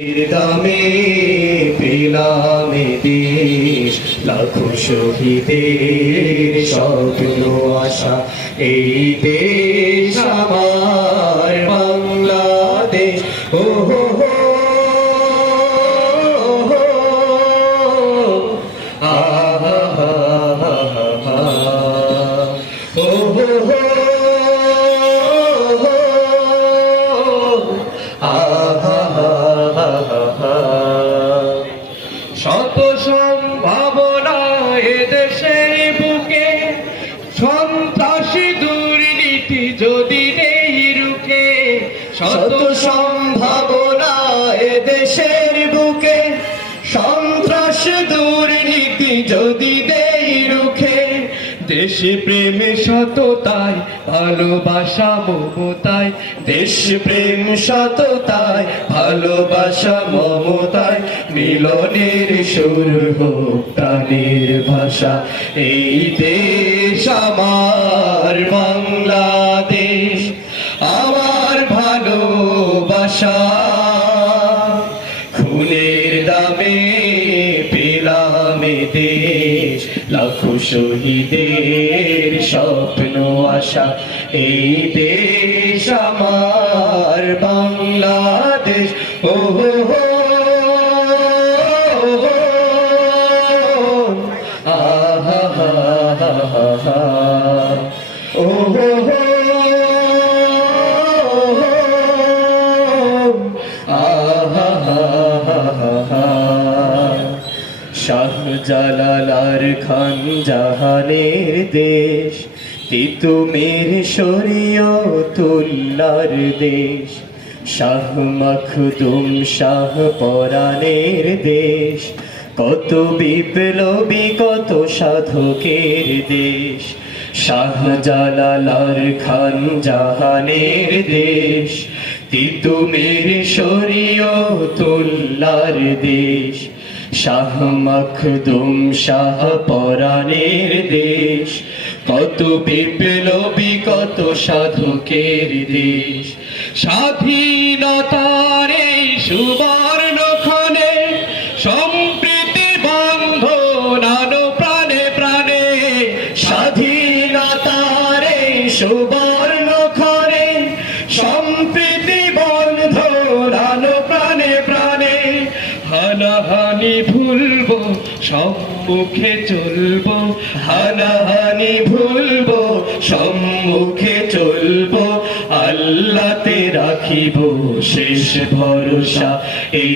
দামে পেলাম দেশ লাখো শহীদের স্বপ্ন আশা। এই দেশ আমার বাংলাদেশ। ও হো হো আহা হা হা হা ও হো হো শত সম্ভাবনা এদেশের বুকে, সন্ত্রাসী দুর্নীতি যদি নেই রুখে। শত সম্ভাবনা এদেশের বুকে, সন্ত্রাস দুর্নীতি যদি নেই রুখে। দেশ প্রেমে সততায় ভালোবাসা মমতায়, দেশ প্রেম সততায় ভালোবাসা মমতায়, মিলনের সুর হোক প্রাণের ভাষা। এই দেশ আমার বাংলাদেশ, আমার ভালোবাসা। খুনের দামে পেলাম দেশ লাখো শহীদের স্বপ্ন আশা। এই দেশ আমার বাংলাদেশ। ও হো হো আহা হা হা হা ও হো হো আহা হা হা। শাহজালাল আর খান জাহানের দেশ, তিতুমির শরীয়তুল্লাহর দেশ। শাহ মখদুম শাহ পরাণের দেশ, কত বিপ্লবী কত সাধকের দেশ। শাহজালাল আর খান জাহানের দেশ, তিতুমির শরীয়তুল্লাহর দেশ। শাহ মখদুম শাহ পরাণের দেশ, কত বিপ্লবী কত সাধকের দেশ। স্বাধীনতার এই সুবর্ণ ক্ষণে সম্প্রীতি বন্ধন আনো প্রাণে প্রাণে। স্বাধীনতার এই সুবর্ণ ক্ষণে সম্প্রীতি বন্ধন আনো প্রাণে প্রাণে। হানাহানি ভুলবো সম্মুখে চলবো, হানাহানি ভুলবো সম্মুখে চলবো। আল্লাহতে রাখিব শেষ ভরসা। এই